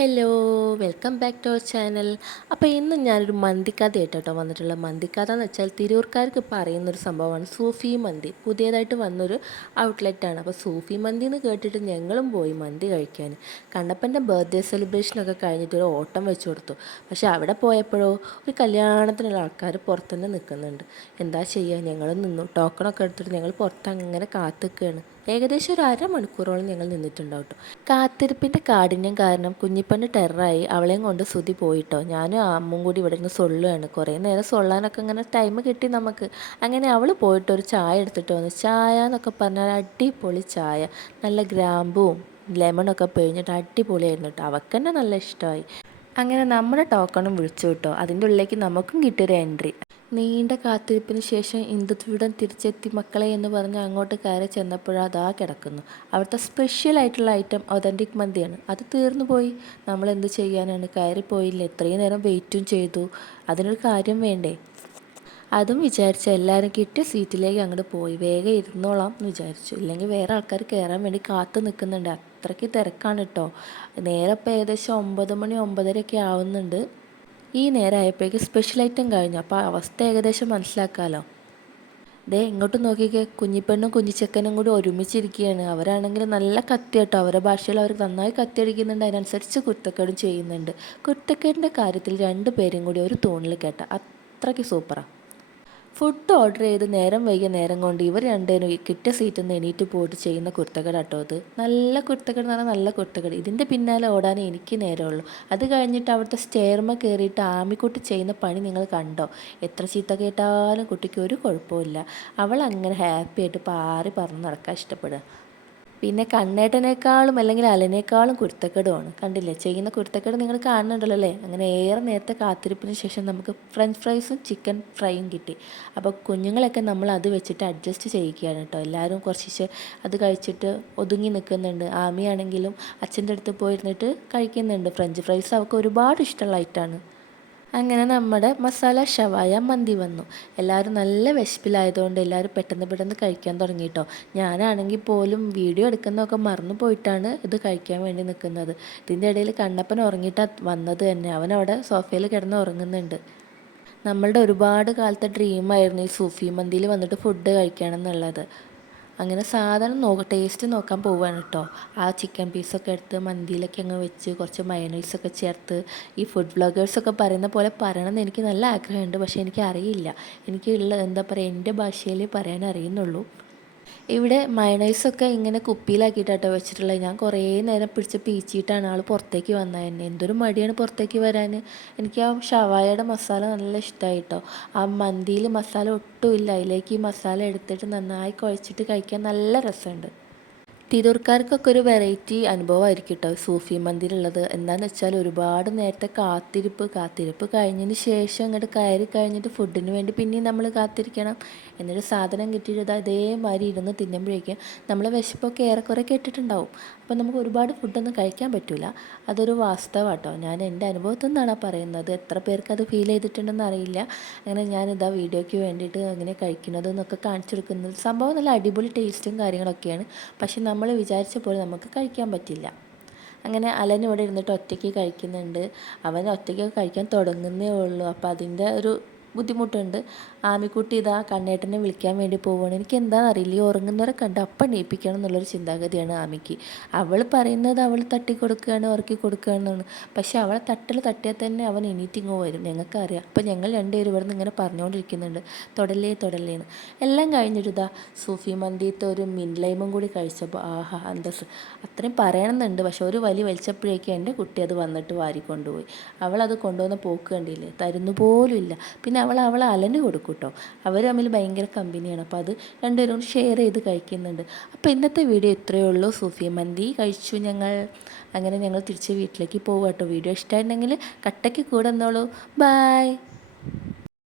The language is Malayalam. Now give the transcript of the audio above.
Hello, welcome back to our channel. അപ്പോൾ ഇന്ന് ഞാനൊരു മന്തിക്കഥ കേട്ടോ വന്നിട്ടുള്ളത്. മന്തിക്കഥ എന്ന് വെച്ചാൽ തിരൂർക്കാർക്ക് പറയുന്നൊരു സംഭവമാണ് സൂഫി മന്തി. പുതിയതായിട്ട് വന്നൊരു ഔട്ട്ലെറ്റാണ്. അപ്പോൾ സൂഫി മന്തി എന്ന് കേട്ടിട്ട് ഞങ്ങളും പോയി മന്തി കഴിക്കാൻ. കണ്ണപ്പൻ്റെ ബർത്ത്ഡേ സെലിബ്രേഷനൊക്കെ കഴിഞ്ഞിട്ട് ഒരു ഓട്ടം വെച്ച് കൊടുത്തു. പക്ഷേ അവിടെ പോയപ്പോഴോ ഒരു കല്യാണത്തിനുള്ള ആൾക്കാർ പുറത്തുതന്നെ നിൽക്കുന്നുണ്ട്. എന്താ ചെയ്യുക, ഞങ്ങൾ നിന്നു. ടോക്കണൊക്കെ എടുത്തിട്ട് ഞങ്ങൾ പുറത്ത് അങ്ങനെ കാത്തിക്കുകയാണ്. ഏകദേശം ഒരു അരമണിക്കൂറോളം ഞങ്ങൾ നിന്നിട്ടുണ്ടാവും കേട്ടോ. കാത്തിരിപ്പിൻ്റെ കാഠിന്യം കാരണം കുഞ്ഞിപ്പെണ്ണ് ടെററായി അവളെയും കൊണ്ട് സുതി പോയിട്ടോ. ഞാനും അമ്മും കൂടി ഇവിടെ നിന്ന് സൊള്ളുകയാണ്. കുറേ നേരം സൊള്ളാനൊക്കെ ഇങ്ങനെ ടൈം കിട്ടി നമുക്ക്. അങ്ങനെ അവൾ പോയിട്ട് ഒരു ചായ എടുത്തിട്ട് വന്നു. ചായ എന്നൊക്കെ പറഞ്ഞാൽ അടിപൊളി ചായ, നല്ല ഗ്രാമ്പും ലെമണൊക്കെ പിഴിഞ്ഞിട്ട് അടിപൊളിയായിരുന്നു കേട്ടോ. അവൾക്ക് തന്നെ നല്ല ഇഷ്ടമായി. അങ്ങനെ നമ്മുടെ ടോക്കണും വിളിച്ചു കിട്ടോ. അതിൻ്റെ ഉള്ളിലേക്ക് നമുക്കും കിട്ടിയൊരു എൻട്രി. നീണ്ട കാത്തിരിപ്പിന് ശേഷം ഇന്ദുത്വിടം തിരിച്ചെത്തി മക്കളെ എന്ന് പറഞ്ഞ് അങ്ങോട്ട് കയറി ചെന്നപ്പോഴതാ കിടക്കുന്നു. അവിടുത്തെ സ്പെഷ്യൽ ആയിട്ടുള്ള ഐറ്റം ഒതൻറ്റിക് മന്തിയാണ്. അത് തീർന്നു പോയി. നമ്മൾ എന്ത് ചെയ്യാനാണ്, കയറിപ്പോയില്ല. ഇത്രയും നേരം വെയിറ്റും ചെയ്തു. അതിനൊരു കാര്യം വേണ്ടേ. അതും വിചാരിച്ച് എല്ലാവരും കിട്ടിയ സീറ്റിലേക്ക് അങ്ങോട്ട് പോയി. വേഗം ഇരുന്നോളാം എന്ന് വിചാരിച്ചു. ഇല്ലെങ്കിൽ വേറെ ആൾക്കാർ കയറാൻ വേണ്ടി കാത്തു നിൽക്കുന്നുണ്ട്. അത്രയ്ക്ക് തിരക്കാണ് കേട്ടോ. നേരെ ഇപ്പോൾ ഏകദേശം 9 മണി 9:30 ആവുന്നുണ്ട്. ഈ നേരമായപ്പോഴേക്ക് സ്പെഷ്യൽ ഐറ്റം കഴിഞ്ഞു. അപ്പോൾ അവസ്ഥ ഏകദേശം മനസ്സിലാക്കാമല്ലോ. ദേ ഇങ്ങോട്ട് നോക്കിക്കേ, കുഞ്ഞിപ്പെണ്ണും കുഞ്ഞിച്ചക്കനും കൂടി ഒരുമിച്ചിരിക്കുകയാണ്. അവരാണെങ്കിൽ നല്ല കത്തി കേട്ടോ. അവരുടെ ഭാഷയിൽ അവർ നന്നായി കത്തിയടിക്കുന്നുണ്ട്. അതിനനുസരിച്ച് കുരുത്തക്കേടും ചെയ്യുന്നുണ്ട്. കുരുത്തക്കേടിൻ്റെ കാര്യത്തിൽ 2 പേരും കൂടി ഒരു തൂണിൽ കേട്ട അത്രയ്ക്ക് സൂപ്പറാണ്. ഫുഡ് ഓർഡർ ചെയ്ത് നേരം വൈകിയ നേരം കൊണ്ട് ഇവർ രണ്ടുപേരും കിട്ടിയ സീറ്റിൽ നിന്ന് എണീറ്റ് പോയിട്ട് ചെയ്യുന്ന കുരുത്തക്കേട് കേട്ടോ. അത് നല്ല കുരുത്തക്കേട് എന്ന് പറഞ്ഞാൽ നല്ല കുരുത്തക്കേട്. ഇതിൻ്റെ പിന്നാലെ ഓടാനേ എനിക്ക് നേരമുള്ളൂ. അത് കഴിഞ്ഞിട്ട് അവിടുത്തെ സ്റ്റെയർമ കയറിയിട്ട് ആമിക്കുട്ടി ചെയ്യുന്ന പണി നിങ്ങൾ കണ്ടോ. എത്ര ചീത്ത കേട്ടാലും കുട്ടിക്ക് ഒരു കുഴപ്പമില്ല. അവൾ അങ്ങനെ ഹാപ്പി ആയിട്ട് പാറി പറന്ന് നടക്കാൻ ഇഷ്ടപ്പെടുക. പിന്നെ കണ്ണേട്ടനേക്കാളും അല്ലെങ്കിൽ അലനേക്കാളും കുരുത്തക്കേടുമാണ്. കണ്ടില്ലേ, ചെയ്യുന്ന കുരുത്തക്കേട് നിങ്ങൾ കാണുന്നുണ്ടല്ലോ അല്ലേ. അങ്ങനെ ഏറെ നേരത്തെ കാത്തിരിപ്പിന് ശേഷം നമുക്ക് ഫ്രഞ്ച് ഫ്രൈസും ചിക്കൻ ഫ്രൈയും കിട്ടി. അപ്പോൾ കുഞ്ഞുങ്ങളൊക്കെ നമ്മൾ അത് വെച്ചിട്ട് അഡ്ജസ്റ്റ് ചെയ്യിക്കുകയാണ് കേട്ടോ. എല്ലാവരും കുറച്ച് അത് കഴിച്ചിട്ട് ഒതുങ്ങി നിൽക്കുന്നുണ്ട്. ആമിയാണെങ്കിലും അച്ഛൻ്റെ അടുത്ത് പോയിരുന്നിട്ട് കഴിക്കുന്നുണ്ട്. ഫ്രഞ്ച് ഫ്രൈസ് അവൾക്ക് ഒരുപാട് ഇഷ്ടമുള്ള ഐറ്റമാണ്. അങ്ങനെ നമ്മുടെ മസാല ഷവായ മന്തി വന്നു. എല്ലാവരും നല്ല വിശപ്പിലായതുകൊണ്ട് എല്ലാവരും പെട്ടെന്ന് പെട്ടെന്ന് കഴിക്കാൻ തുടങ്ങി കേട്ടോ. ഞാനാണെങ്കിൽ പോലും വീഡിയോ എടുക്കുന്നതൊക്കെ മറന്നു പോയിട്ടാണ് ഇത് കഴിക്കാൻ വേണ്ടി നിൽക്കുന്നത്. ഇതിൻ്റെ ഇടയിൽ കണ്ണപ്പൻ ഉറങ്ങിയിട്ടാണ് വന്നത് തന്നെ. അവനവിടെ സോഫയിൽ കിടന്ന് ഉറങ്ങുന്നുണ്ട്. നമ്മളുടെ ഒരുപാട് കാലത്തെ ഡ്രീമായിരുന്നു ഈ സൂഫി മന്തിയിൽ വന്നിട്ട് ഫുഡ് കഴിക്കണം എന്നുള്ളത്. അങ്ങനെ സാധനം ടേസ്റ്റ് നോക്കാൻ പോവുകയാണ് കേട്ടോ. ആ ചിക്കൻ പീസൊക്കെ എടുത്ത് മന്തിയിലൊക്കെ അങ്ങ് വെച്ച് കുറച്ച് മയണൈസൊക്കെ ചേർത്ത് ഈ ഫുഡ് വ്ളോഗേഴ്സൊക്കെ പറയുന്ന പോലെ പറയണമെന്ന് എനിക്ക് നല്ല ആഗ്രഹമുണ്ട്. പക്ഷേ എനിക്കറിയില്ല. എനിക്കുള്ള എന്താ പറയുക, എൻ്റെ ഭാഷയിൽ പറയാൻ അറിയുന്നുള്ളൂ. ഇവിടെ മയണൈസൊക്കെ ഇങ്ങനെ കുപ്പിയിലാക്കിയിട്ടാട്ടോ വെച്ചിട്ടുള്ളത്. ഞാൻ കുറേ നേരം പിടിച്ച് പീച്ചിയിട്ടാണ് ആൾ പുറത്തേക്ക് വന്നത് തന്നെ. എന്തൊരു മടിയാണ് പുറത്തേക്ക് വരാൻ. എനിക്ക് ആ ഷവായയുടെ മസാല നല്ല ഇഷ്ടമായി കേട്ടോ. ആ മന്തിയിൽ മസാല ഒട്ടുമില്ല. അതിലേക്ക് ഈ മസാല എടുത്തിട്ട് നന്നായി കുഴച്ചിട്ട് കഴിക്കാൻ നല്ല രസമുണ്ട്. തിരൂർക്കാർക്കൊക്കെ ഒരു വെറൈറ്റി അനുഭവമായിരിക്കും കേട്ടോ സൂഫി മന്തിയിലുള്ളത്. എന്താണെന്ന് വെച്ചാൽ ഒരുപാട് നേരത്തെ കാത്തിരിപ്പ് കഴിഞ്ഞതിന് ശേഷം ഇങ്ങോട്ട് കയറി കഴിഞ്ഞിട്ട് ഫുഡിന് വേണ്ടി പിന്നെയും നമ്മൾ കാത്തിരിക്കണം. എന്നൊരു സാധനം കിട്ടിയിട്ട് അതേമാതിരി ഇരുന്ന് തിന്നുമ്പോഴേക്കും നമ്മളെ വിശപ്പൊക്കെ ഏറെക്കുറെ കെട്ടിട്ടുണ്ടാവും. അപ്പോൾ നമുക്ക് ഒരുപാട് ഫുഡൊന്നും കഴിക്കാൻ പറ്റില്ല. അതൊരു വാസ്തവം കേട്ടോ. ഞാൻ എൻ്റെ അനുഭവത്തിൽ നിന്നാണ് പറയുന്നത്. എത്ര പേർക്ക് അത് ഫീൽ ചെയ്തിട്ടുണ്ടെന്ന് അറിയില്ല. അങ്ങനെ ഞാനിതാ വീഡിയോയ്ക്ക് വേണ്ടിയിട്ട് അങ്ങനെ കഴിക്കുന്നത് എന്നൊക്കെ കാണിച്ചെടുക്കുന്നത്. സംഭവം നല്ല അടിപൊളി ടേസ്റ്റും കാര്യങ്ങളൊക്കെയാണ്. പക്ഷെ നമ്മൾ വിചാരിച്ച പോലെ നമുക്ക് കഴിക്കാൻ പറ്റില്ല. അങ്ങനെ അലൻ ഇവിടെ ഇരുന്നിട്ട് ഒറ്റയ്ക്ക് കഴിക്കുന്നുണ്ട്. അവൻ ഒറ്റയ്ക്ക് കഴിക്കാൻ തുടങ്ങുന്നേ ഉള്ളൂ. അപ്പോൾ അതിൻ്റെ ഒരു ബുദ്ധിമുട്ടുണ്ട്. ആമിക്കുട്ടി ഇതാ കണ്ണേട്ടനെ വിളിക്കാൻ വേണ്ടി പോവുകയാണ്. എനിക്ക് എന്താണെന്ന് അറിയില്ല, ഈ ഉറങ്ങുന്നവരെ കണ്ട് അപ്പം എണീപ്പിക്കണം എന്നുള്ളൊരു ചിന്താഗതിയാണ് ആമിക്ക്. അവൾ പറയുന്നത് അവൾ തട്ടിക്കൊടുക്കുകയാണ്, ഉറക്കി കൊടുക്കുകയാണെന്നാണ്. പക്ഷേ അവളെ തട്ടിയാൽ തന്നെ അവൻ എണീറ്റിങ്ങോ വരും. ഞങ്ങൾക്കറിയാം. അപ്പോൾ ഞങ്ങൾ രണ്ടുപേരും ഇവിടെ നിന്ന് ഇങ്ങനെ പറഞ്ഞുകൊണ്ടിരിക്കുന്നുണ്ട്, തൊടല്ലേന്ന്. എല്ലാം കഴിഞ്ഞിട്ട് സൂഫി മന്തിയത്തെ ഒരു മിൻലൈമും കൂടി കഴിച്ചപ്പോൾ ആഹാ അന്തസ്. അത്രയും പറയണമെന്നുണ്ട്. പക്ഷെ ഒരു വലി വലിച്ചപ്പോഴേക്കും എൻ്റെ കുട്ടി അത് വന്നിട്ട് വാരിക്കൊണ്ടുപോയി. അവളത് കൊണ്ടുവന്ന പോക്ക് കണ്ടില്ലേ, തരുന്നു പോലും ഇല്ല. പിന്നെ അവൾ അലന് കൊടുക്കും കേട്ടോ. അവർ തമ്മിൽ ഭയങ്കര കമ്പനിയാണ്. അപ്പോൾ അത് രണ്ടുപേരും ഷെയർ ചെയ്ത് കഴിക്കുന്നുണ്ട്. അപ്പോൾ ഇന്നത്തെ വീഡിയോ ഇത്രയേ ഉള്ളൂ. സൂഫി മന്തി കഴിച്ചു ഞങ്ങൾ. അങ്ങനെ ഞങ്ങൾ തിരിച്ച് വീട്ടിലേക്ക് പോകും കേട്ടോ. വീഡിയോ ഇഷ്ടമായിട്ടുണ്ടെങ്കിൽ കട്ടയ്ക്ക് കൂടെ എന്നോളൂ. ബായ്.